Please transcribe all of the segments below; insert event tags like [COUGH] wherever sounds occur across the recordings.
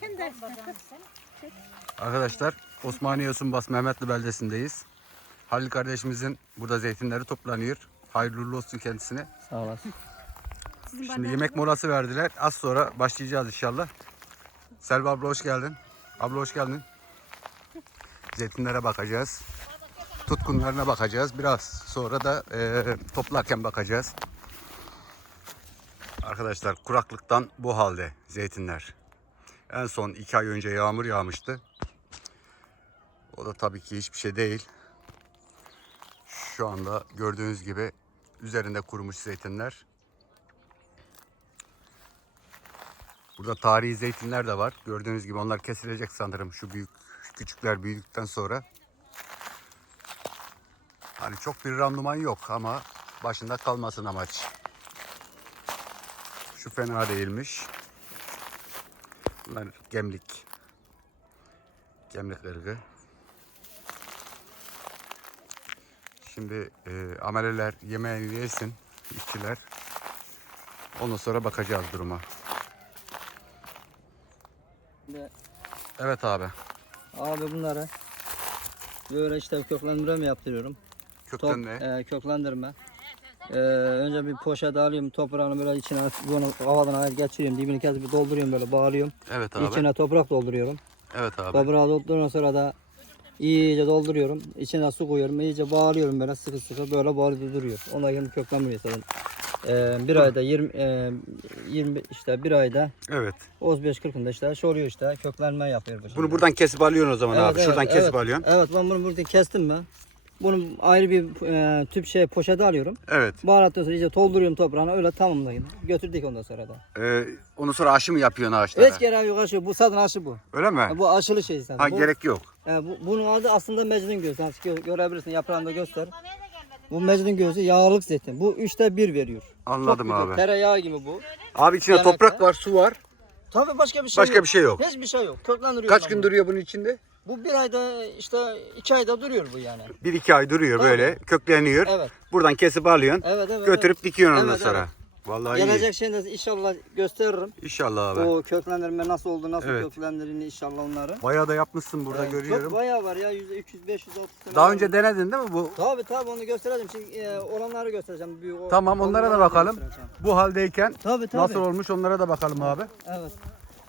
De. Arkadaşlar Osmaniye Yosunbas Mehmetli beldesindeyiz. Halil kardeşimizin burada zeytinleri toplanıyor. Hayırlı olsun kendisine. Sağ olasın. Şimdi yemek molası verdiler. Az sonra başlayacağız inşallah. Selva abla hoş geldin. Abla hoş geldin. Zeytinlere bakacağız. Tutkunlarına bakacağız. Biraz sonra da eee, toplarken bakacağız. Arkadaşlar kuraklıktan bu halde zeytinler. En son iki ay önce yağmur yağmıştı. O da tabii ki hiçbir şey değil. Şu anda gördüğünüz gibi üzerinde kurumuş zeytinler. Burada tarihi zeytinler de var. Gördüğünüz gibi onlar kesilecek sanırım şu büyük küçükler büyüdükten sonra. Hani çok bir randıman yok ama başında kalmasın amaç. Şu fena değilmiş. Bunlar gemlik. Gemlik ırgı. Şimdi e, ameleler yemeğini yesin, işçiler. Ondan sonra bakacağız duruma. Şimdi Evet abi. abi bunları böyle işte köklendirme yaptırıyorum. Top, Köklenme. e, köklendirme. E, önce bir poşet alıyorum toprağını böyle içine bunu havadan geçiriyorum dibini kesip bir dolduruyorum böyle bağlıyorum. Evet abi. İçine toprak dolduruyorum. Evet abi. Toprağı doldurduktan sonra da iyice dolduruyorum. İçine su koyuyorum. iyice bağlıyorum böyle sıkı sıkı böyle bağlı duruyor. Ondan sonra köklenmiyor zaten. E, bir ayda 20, e, 20 işte bir ayda Evet. 35-40'ında işte şey oluyor işte köklenme yapıyor. bu Bunu şimdi. buradan kesip alıyorsun o zaman Evet, abi. evet, Şuradan kesip evet. alıyorsun. Evet ben bunu burada kestim ben. Bunu ayrı bir e, tüp şey poşete alıyorum. Evet. Baharattan sonra iyice dolduruyorum toprağına öyle tamamlayın. Götürdük ondan sonra da. Ee, onu sonra aşı mı yapıyorsun ağaçlara? Hiç gereği yok aşı. Bu zaten aşı bu. Öyle mi? Ha, bu aşılı şey zaten. Ha bu, gerek yok. e, bu, bunun adı aslında mecnun gözü. Gö- görebilirsin yaprağını da göster. Bu mecnun gözü yağlık zeytin. Bu üçte bir veriyor. Anladım Çok güzel. abi. Tereyağı gibi bu. Abi içinde Yanakta. toprak var, su var. Tabii başka bir şey Başka yok. bir şey yok. Hiçbir şey yok. Köklendiriyor. Kaç gün bunu. duruyor bunun içinde? Bu bir ayda işte iki ayda duruyor bu yani. Bir iki ay duruyor Tabii. böyle. Kökleniyor. Evet. Buradan kesip alıyorsun. Evet evet. Götürüp dikiyorsun ondan Evet, sonra. evet. Vallahi Gelecek şeyinde inşallah gösteririm. İnşallah abi. O köklendirme nasıl oldu, nasıl Evet. köklendiğini inşallah onları. Bayağı da yapmışsın burada Ee, görüyorum. Çok bayağı var ya yüzde 200 500 600 tane. Daha önce denedin değil mi bu? Tabii tabii onu göstereceğim. Şimdi e, olanları göstereceğim. Büyük, Tamam onlara da bakalım. Bu haldeyken Tabii tabii. nasıl olmuş onlara da bakalım abi. Evet.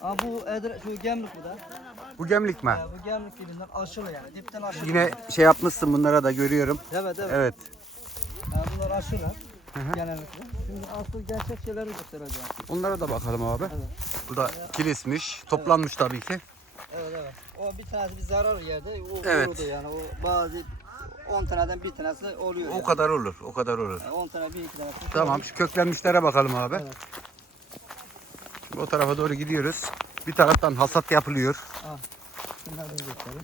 Aa, bu edre, şu gemlik bu da. Bu gemlik mi? Ya, bu gemlik dibinden aşılı yani. Dipten aşılı. Yine şey yapmışsın bunlara da görüyorum. Evet evet. Evet. Ha, bunlar aşılı. Hı hı. Genellikle. Şimdi asıl gerçek şeyleri göstereceğim. Onlara da bakalım abi. Evet. Bu da kilismiş. Toplanmış tabii ki. Evet evet. O bir tanesi bir zarar yerde. O Evet. yani. O bazı 10 taneden bir tanesi oluyor. O yani. kadar olur. O kadar olur. Yani 10 tane bir iki tanesi. Tamam şu köklenmişlere bakalım abi. Evet. O tarafa doğru gidiyoruz. Bir taraftan hasat yapılıyor. Göstereyim.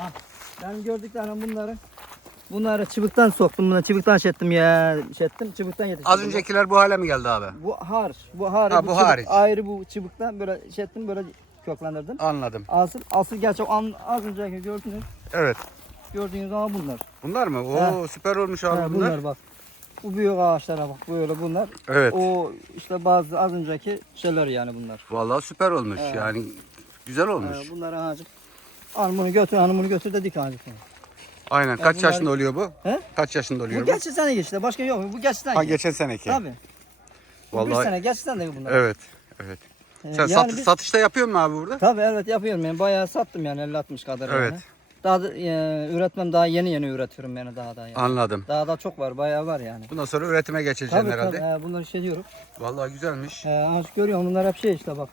Ah, ben gördüklerim bunları. Bunları çubuktan soktum. Buna çubuktan şey ettim ya. Şey ettim. Çubuktan yetiştirdim. Az öncekiler bu hale mi geldi abi? Bu hariç. Bu hariç. Ha, bu çubuk hariç. Ayrı bu çubuktan böyle şey ettim. Böyle köklendirdim. Anladım. Asıl asıl gerçek an, az önceki gördünüz. Evet. Gördüğünüz ama bunlar. Bunlar mı? Oo süper olmuş abi Ha, bunlar. bunlar bak. Bu büyük ağaçlara bak böyle bunlar. Evet. O işte bazı az önceki şeyler yani bunlar. Vallahi süper olmuş. Evet. Yani güzel olmuş. Ee, bunlar ağacı. Al bunu götür, hanım bunu götür dedik ağacı. Aynen. Kaç bunlar- yaşında oluyor bu? He? Kaç yaşında oluyor Bu bu? geçen sene geçti. Başka yok. Bu geçen Ha sene. geçen seneki. Tabii. Bu bir Vallahi sene geçen sene bunlar. evet. Evet. Ee, Sen yani sat- biz- satışta yapıyor musun abi burada? Tabii evet yapıyorum yani. Bayağı sattım yani 50-60 kadar Evet. yani. Daha da, e, üretmem daha yeni yeni üretiyorum yani daha da yani. Anladım. Daha da çok var. Bayağı var yani. Bundan sonra üretime geçeceksin Tabii herhalde. tabii. Ee, bunları şey diyorum. Vallahi güzelmiş. Ağaç görüyorum bunlar hep şey işte bak.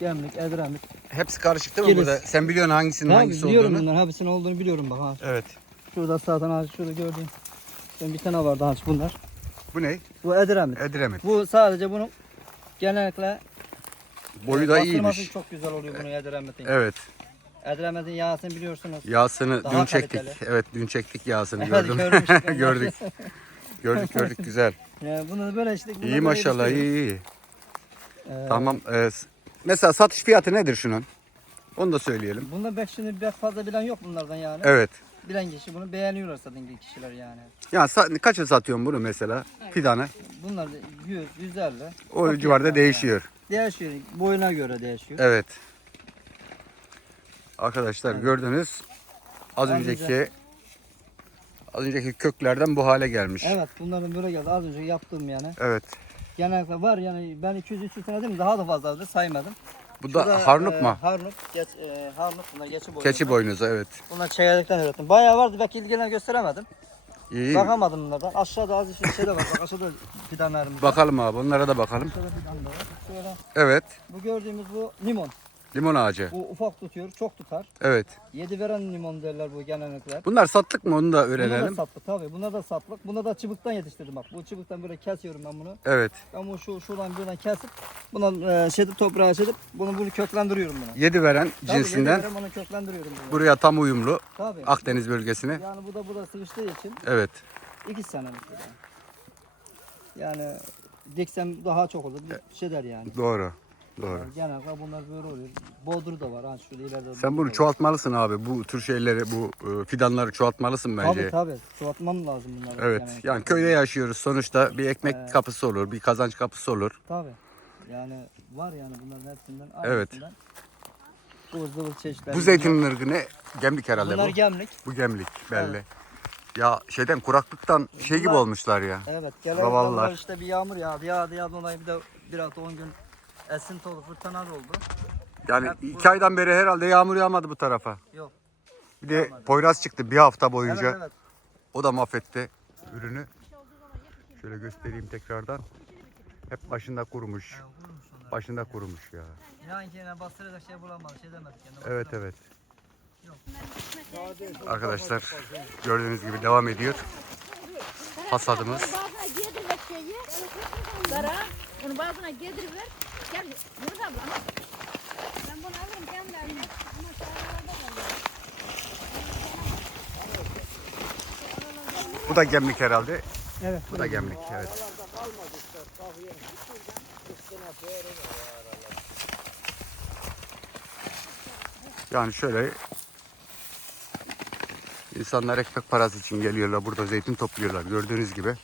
Gemlik, Edremit. Hepsi karışık değil mi Kilis. burada? Sen biliyorsun hangisinin Tabii hangisi biliyorum olduğunu. bunlar. Hepsinin olduğunu biliyorum bak. Ha. Evet. Şurada zaten ağaç şurada gördüğün. Ben bir tane vardı ağaç bunlar. Bu ne? Bu Edremit. Edremit. Bu sadece bunun genellikle Boyu e, da iyiymiş. çok güzel oluyor bunun Edremit'in. Evet. Edremit'in yağsını biliyorsunuz. Yağsını Daha dün çektik. kaliteli. Evet dün çektik yağsını Evet, gördüm. [LAUGHS] gördük. Gördük gördük güzel. [LAUGHS] Yani bunu böyle işte. İyi maşallah iyi iyi. Ee, Tamam. e, s- mesela satış fiyatı nedir şunun? Onu da söyleyelim. Bunda pek şimdi pek fazla bilen yok bunlardan yani. Evet. Bilen kişi bunu beğeniyorlar zaten kişiler yani. Ya sa- kaça satıyorsun bunu mesela? Fidanı. Bunlar da 100, 150. O O civarda fiyatlar değişiyor. Değişiyor. Boyuna göre değişiyor. Evet. Arkadaşlar gördünüz. Az Ayrıca- önceki az önceki köklerden bu hale gelmiş. Evet bunların böyle geldi. Az önce yaptığım yani. Evet. Genellikle var yani ben 200-300 sene değil mi? Daha da fazladır saymadım. Bu Şurada, da harnuk e, mu? Harnuk. Geç, e, harnuk bunlar geçi boynuzu. Keçi boynuzu evet. Bunlar çekirdekten ürettim. Bayağı vardı belki ilgilene gösteremedim. İyi. Bakamadım bunlardan. Aşağıda az işte şey de var. Bak aşağıda fidanlarımız var. Bakalım abi onlara da bakalım. Var. Şöyle Evet. bu gördüğümüz bu limon. Limon ağacı. Bu ufak tutuyor, çok tutar. Evet. Yedi veren limon derler bu genellikle. Bunlar satlık mı onu da Bunlar da öğrenelim. saplık tabii. Bunlar da saplık. Bunlar da çubuktan yetiştirdim bak. Bu çubuktan böyle kesiyorum ben bunu. Evet. Ben bunu şu şuradan buradan kesip buna e, şedip toprağa şedip bunu bunu köklendiriyorum buna. Yedi veren Tabii, yedi cinsinden veren bunu köklendiriyorum bunu. buraya tam uyumlu. Tabii. Akdeniz bölgesine. Yani bu da burada sıkıştığı için Evet. iki senelik. Yani diksem daha çok olur. Bir şey der yani. Doğru. Doğru. Yani genellikle bunlar böyle oluyor. Bodru da var. Ha şurada ileride. Sen bodru bunu çoğaltmalısın abi. Bu tür şeyleri, bu e, fidanları çoğaltmalısın bence. Tabii tabii. Çoğaltmam lazım bunları. Evet. genellikle. Yani köyde yaşıyoruz. Sonuçta bir ekmek Evet. kapısı olur, bir kazanç kapısı olur. Tabii. Yani var yani bunların hepsinden. Evet. zıvır çeşitler. Bu zeytinin ırgı ne? Gemlik herhalde Bunlar bu. gemlik. Bu gemlik belli. Evet. Ya şeyden kuraklıktan şey gibi Bunlar- olmuşlar ya. Evet. Gelen Zavallılar. işte bir yağmur yağdı. Yağdı yağdı olayı bir de bir hafta on gün esinti oldu. Fırtına da oldu. Yani Bak bu- iki aydan beri herhalde yağmur yağmadı bu tarafa. Yok. Bir de Yağmadı. Poyraz çıktı bir hafta boyunca. Evet evet. O da mahvetti ürünü. Şöyle göstereyim tekrardan. Hep başında kurumuş. Ha, vurmuş onlar. Başında kurumuş ya. İnan ki yine bastıracak şey bulamadı. Şey demedik yani. Evet evet. Yok. Arkadaşlar gördüğünüz gibi devam ediyor. Hasadımız. Bazına giydirmek şeyi. Dara. Onu bazına giydirver. Gel Yunus abla. ama. Ben bunu alayım kendi elimle. Ama şuralarda var. Bu da gemlik herhalde. Evet. Bu da gemlik evet. Yani şöyle insanlar ekmek parası için geliyorlar burada zeytin topluyorlar gördüğünüz gibi.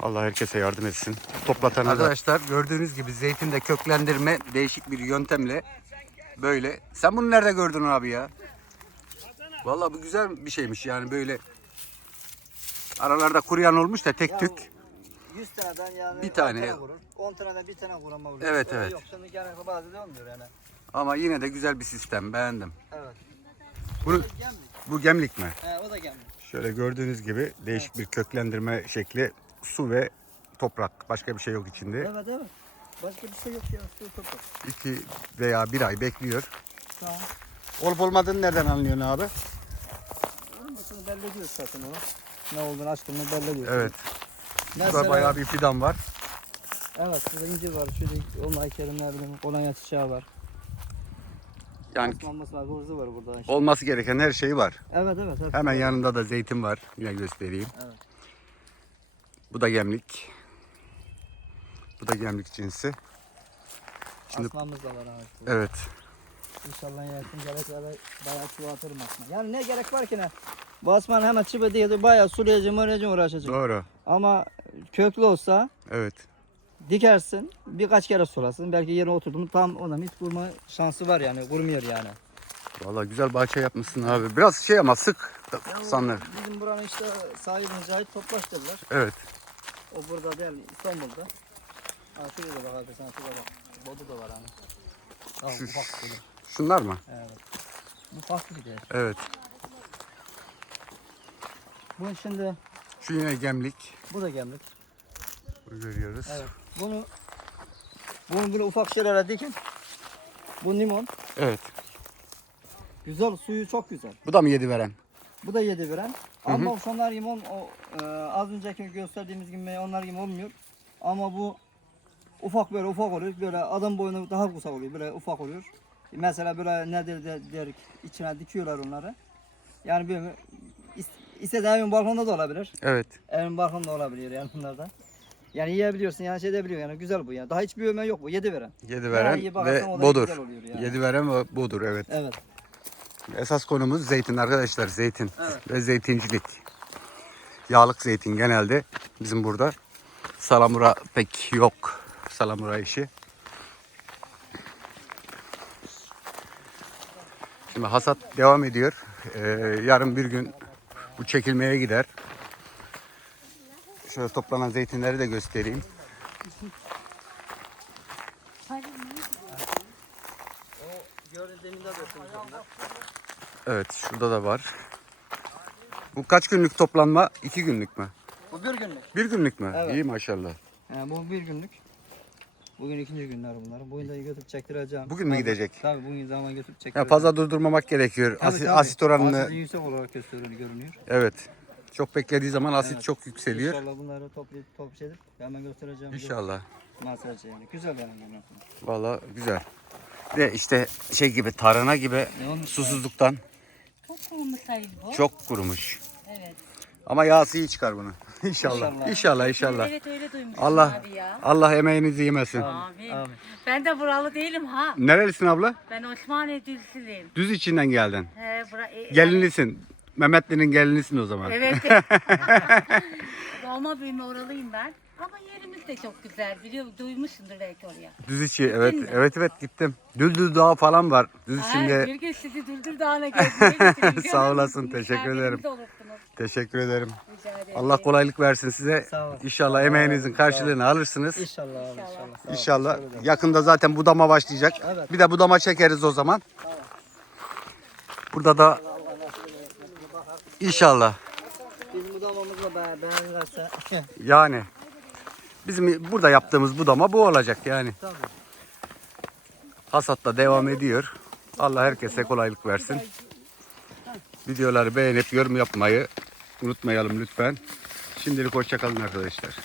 Allah herkese yardım etsin. Toplatana Arkadaşlar gördüğünüz gibi zeytinde köklendirme değişik bir yöntemle böyle. Sen bunu nerede gördün abi ya? Vallahi bu güzel bir şeymiş yani böyle aralarda kuruyan olmuş da tek tük. 100 taneden yani Bir on tane. vurur. 10 taneden bir tane vurama vuruyor. Evet, Öyle evet. Yok şimdi genellikle bazen de olmuyor yani. Ama yine de güzel bir sistem beğendim. Evet. Bunu, Gemlik. bu gemlik mi? He, o da gemlik. Şöyle gördüğünüz gibi değişik bir köklendirme şekli. Su ve toprak. Başka bir şey yok içinde. Evet evet. Başka bir şey yok ya. Su toprak. İki veya bir ay bekliyor. Tamam. Olup olmadığını nereden anlıyorsun abi? Olmasını belli ediyor zaten onu. Ne olduğunu açtığını belli ediyor. Evet. Burada bayağı bir fidan var. Evet burada incir var. Şurada olay kerim ne bileyim kolonya çiçeği var. Yani Osmanlısı var. Hırızı var burada. Işte. olması gereken her şey var. Evet evet. Hemen var. yanında da zeytin var. Yine göstereyim. Evet. Bu da gemlik. Bu da gemlik cinsi. Şimdi- Asmamız da var abi. Evet. İnşallah yersin gerek da bayağı çoğaltırım aslında. Yani ne gerek var ki ne? Bu asman hemen çıbı diye bayağı sulayacağım, arayacağım, uğraşacağım. Doğru. Ama köklü olsa Evet. dikersin, birkaç kere sulasın. Belki yerine oturdu mu tam ondan hiç kurma şansı var yani, kurmuyor yani. Vallahi güzel bahçe yapmışsın abi. Biraz şey ama sık sanır. Bizim buranın işte sahibi Mücahit Toplaş dediler. Evet. O burada değil, İstanbul'da. Ha şurada da bak abi sen şurada bak. Bodu da var hani. Tamam, Şu- ufak böyle. Şunlar mı? Evet. Bu farklı bir de. Evet. Bu şimdi, Şu yine gemlik. bu da gemlik. Bunu görüyoruz. Evet. Bunu bunu böyle ufak şeylere dikin. Bu limon. Evet. Güzel, suyu çok güzel. Bu da mı yedi veren? Bu da yedi veren. Ama onlar limon o e, az önceki gösterdiğimiz gibi onlar gibi olmuyor. Ama bu ufak böyle ufak oluyor. Böyle adam boyunu daha kısa oluyor. Böyle ufak oluyor. Mesela böyle nedir de derik içine dikiyorlar onları. Yani is- istediğin evin balkonda da olabilir. Evet. Evin balkonda olabiliyor yani bunlardan. Yani yiyebiliyorsun yani şey edebiliyor yani güzel bu yani. Daha hiç büyüme yok bu yedi veren. Yedi veren bakarsan ve bodur. yani. Yedi veren ve bodur evet. Evet. Esas konumuz zeytin arkadaşlar. Zeytin Evet. ve zeytincilik. Yağlık zeytin genelde bizim burada. Salamura pek yok salamura işi. Şimdi hasat devam ediyor. Ee, yarın bir gün bu çekilmeye gider. Şöyle toplanan zeytinleri de göstereyim. Evet şurada da var. Bu kaç günlük toplanma? İki günlük mü? Bu bir günlük. Bir günlük mü? Evet. İyi maşallah. Yani bu bir günlük. Bugün ikinci günler bunların. Bugün de götürüp çektireceğim. Bugün mü Tabii, gidecek? Tabii bugün zaman götürüp Ya çektireceğim. fazla durdurmamak gerekiyor. Tabii, Asi- tabii. Asit oranını Asitin yüksek olarak gösteriyor, görünüyor. evet. Çok beklediği zaman asit Evet. çok yükseliyor. İnşallah bunları toplayıp top edip hemen göstereceğim. İnşallah. Masaj yani. Güzel yani. genel olarak. Vallahi güzel. De işte şey gibi tarhana gibi Ne olmuş? susuzluktan Çok kurumuş sayın bu. çok kurumuş. Evet. Ama yağsı iyi çıkar bunu. [LAUGHS] İnşallah. İnşallah. İnşallah inşallah. Evet öyle duymuştum Allah abi ya. Allah emeğinizi yemesin. Amin. Amin. Ben de buralı değilim ha. Nerelisin abla? Ben Osmaniye Düzlüyüm. Düz içinden geldin. He, bura, e, Gelinlisin. Mehmetli'nin gelinisin o zaman. Evet. [LAUGHS] Doğma büyüme oralıyım ben. Ama yerimiz de çok güzel. Biliyor, duymuşsundur belki oraya. Düz içi evet mi? evet evet gittim. Düldül Dağı falan var. Düz Ha, içinde. bir gün sizi Düldür Dağı'na gezmeye [LAUGHS] götüreyim. Sağ olasın, teşekkür ederim. Teşekkür ederim. Allah kolaylık versin size. İnşallah emeğinizin karşılığını alırsınız. İnşallah abi inşallah. Sağ ol. İnşallah. Teşekkür ederim. Yakında zaten budama başlayacak. Evet. Bir de budama çekeriz o zaman. Burada da inşallah Bizim budamamızla be beğenirlerse. yani bizim burada yaptığımız budama bu olacak yani. Tabii. Hasat da devam ediyor. Allah herkese kolaylık versin. Videoları beğenip yorum yapmayı unutmayalım lütfen. Şimdilik hoşçakalın arkadaşlar.